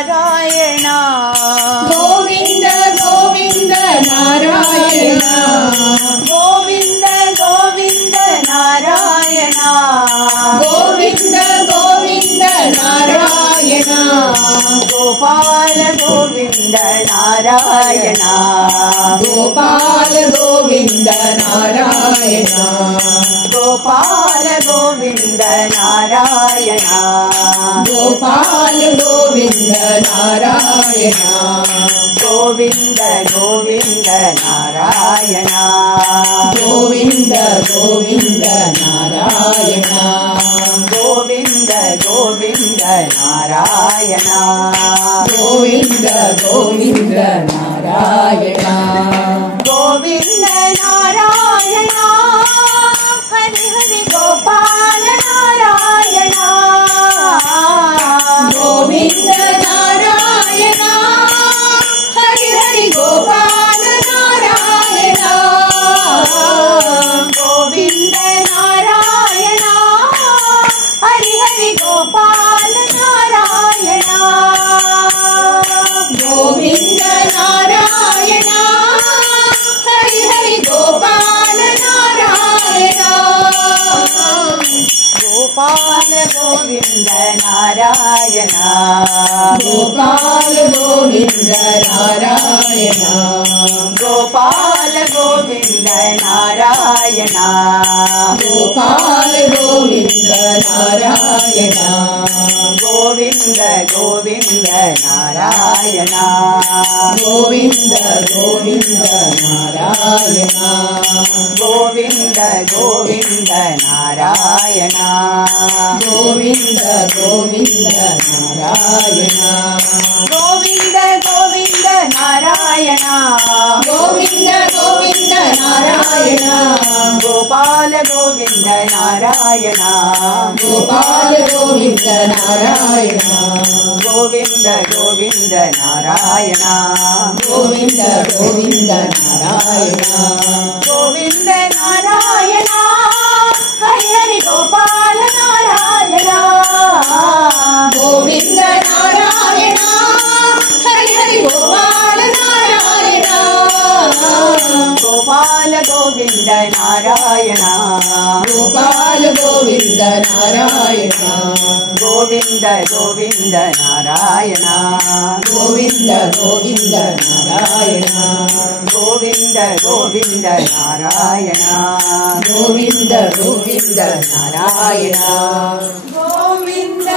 Narayana Govinda Govinda Narayana Govinda Govinda Narayana Govinda Govinda Narayana Gopala Govinda Narayana Gopala Govinda Narayana Gopala Govinda Narayana Gopala Govinda Narayana Govinda Govinda Narayana Govinda Govinda Narayana Govinda Govinda Narayana Govinda Govinda Narayana Govinda Narayana Hari Hari Gopala Narayana Govinda Narayana Hari Hari Gopala Narayana Govinda Narayana Hari Hari Gopala Narayana Govinda Narayana Hari Hari Gopala Narayana Gopala Govinda Narayana Gopala Govinda Narayana Gopala Govinda Narayana Gopala Govinda Narayana Govinda Govinda Narayana Govinda Govinda Narayana Govinda Govinda Narayana Govinda Govinda Narayana Govinda Govinda Narayana Govinda Govinda Narayana Gopala Govinda Narayana Gopala Govinda Narayana Govinda Govinda Narayana Govinda Govinda Narayana Govinda Narayana Hari Hari Gopala Narayana Govinda Narayana Hari Hari Gopala Narayana Gopala Govinda Narayana Gopala Govinda Narayana Govinda Govinda Narayana Govinda Govinda Narayana Govinda Govinda Narayana Govinda Govinda Narayana Govinda